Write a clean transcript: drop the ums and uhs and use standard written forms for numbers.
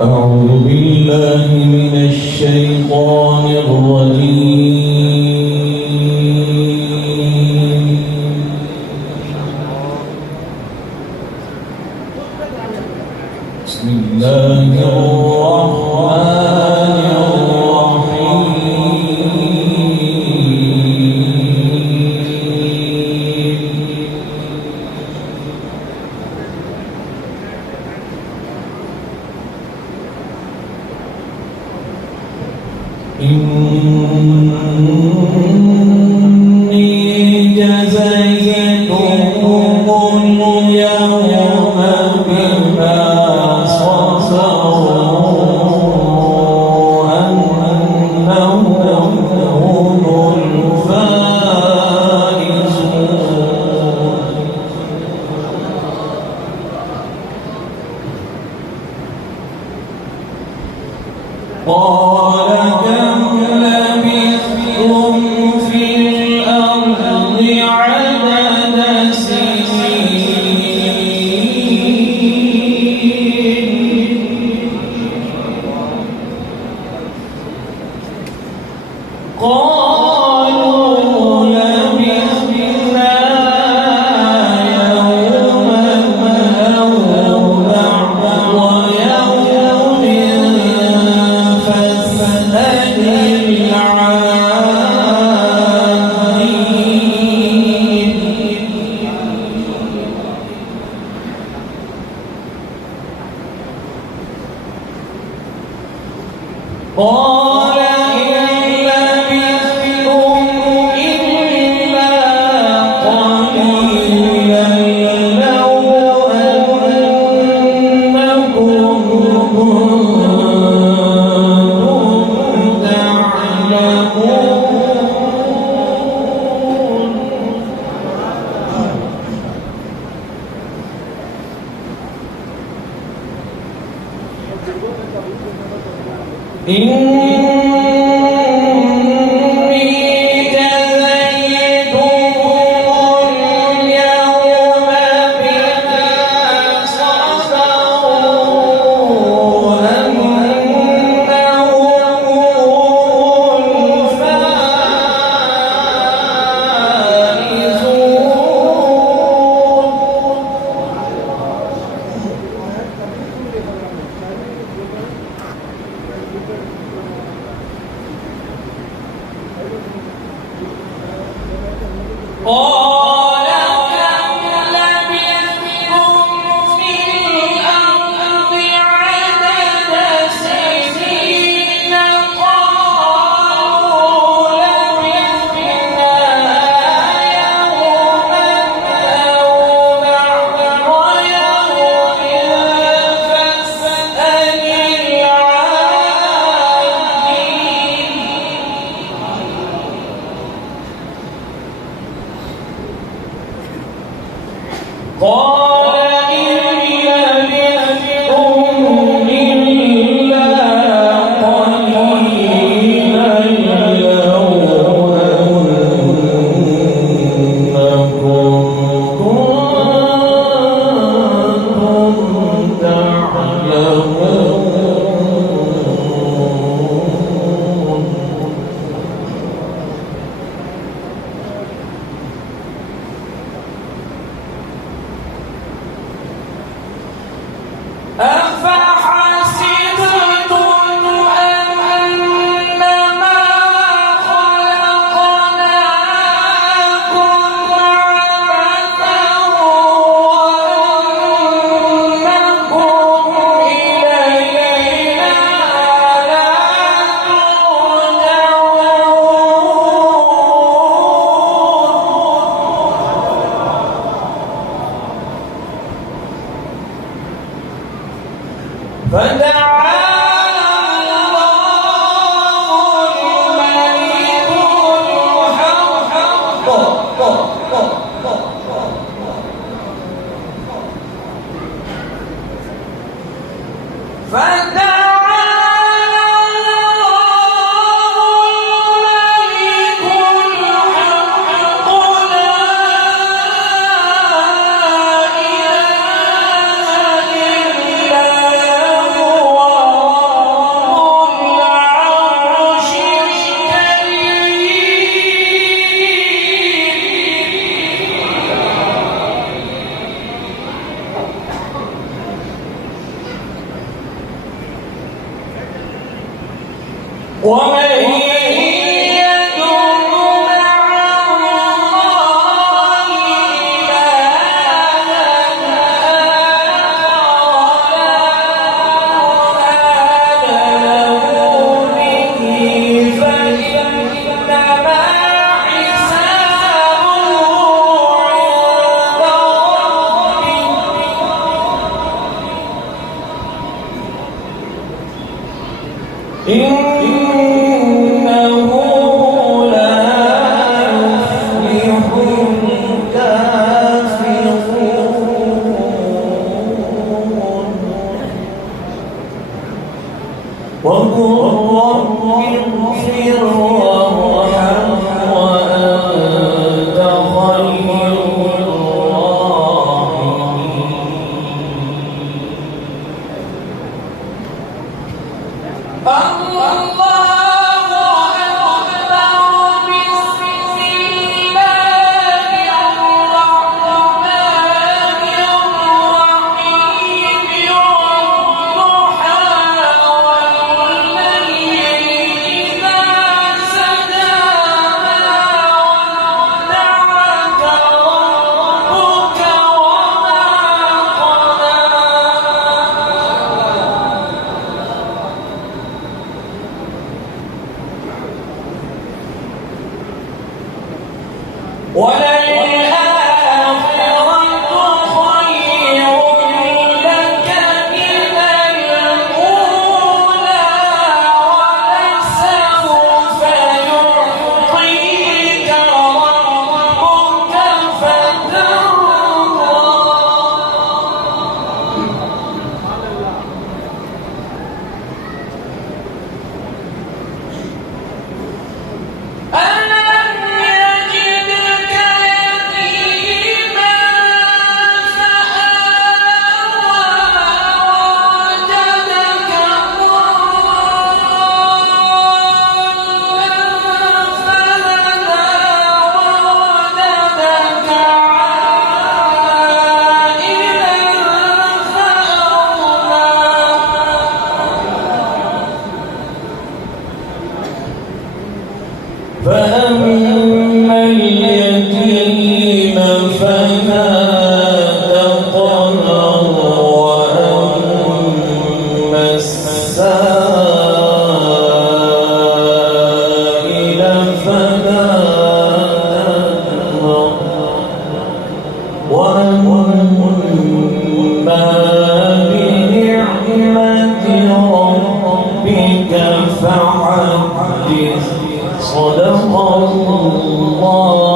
أعوذ بالله من الشيطان الرجيم. بسم الله الرحمن إني جزيتهم اليوم بما صبروا أنهم هم الفائزون. قال كم لبثتم في الأرض عدد سنين قالوا لبثنا يوما أو بعض يوم فاسأل العادين. قال إن لبثتم إلا قليلا لو أنكم كنتم تعلمون. إني جزيتهم اليوم بما صبروا أنهم قال كم لبثتم في الأرض عدد سنين قالوا لبثنا يوما أو بعض يوم فاسأل العادين. قال إن لبثتم إلا قليلا لو أنكم كنتم تعلمون. أفحسبتم أنما خلقناكم عبثا وأنكم إلينا لا ترجعون. فتعالى الله الملك الحق. لا إله إلا هو إنه لا يفلح الكافرون وقل رب اغفر وارحم وأنت خير فأما اليتيم فلا تقهر وأما السائل فلا تنهر وأما بنعمة ربك فحدث صدق الله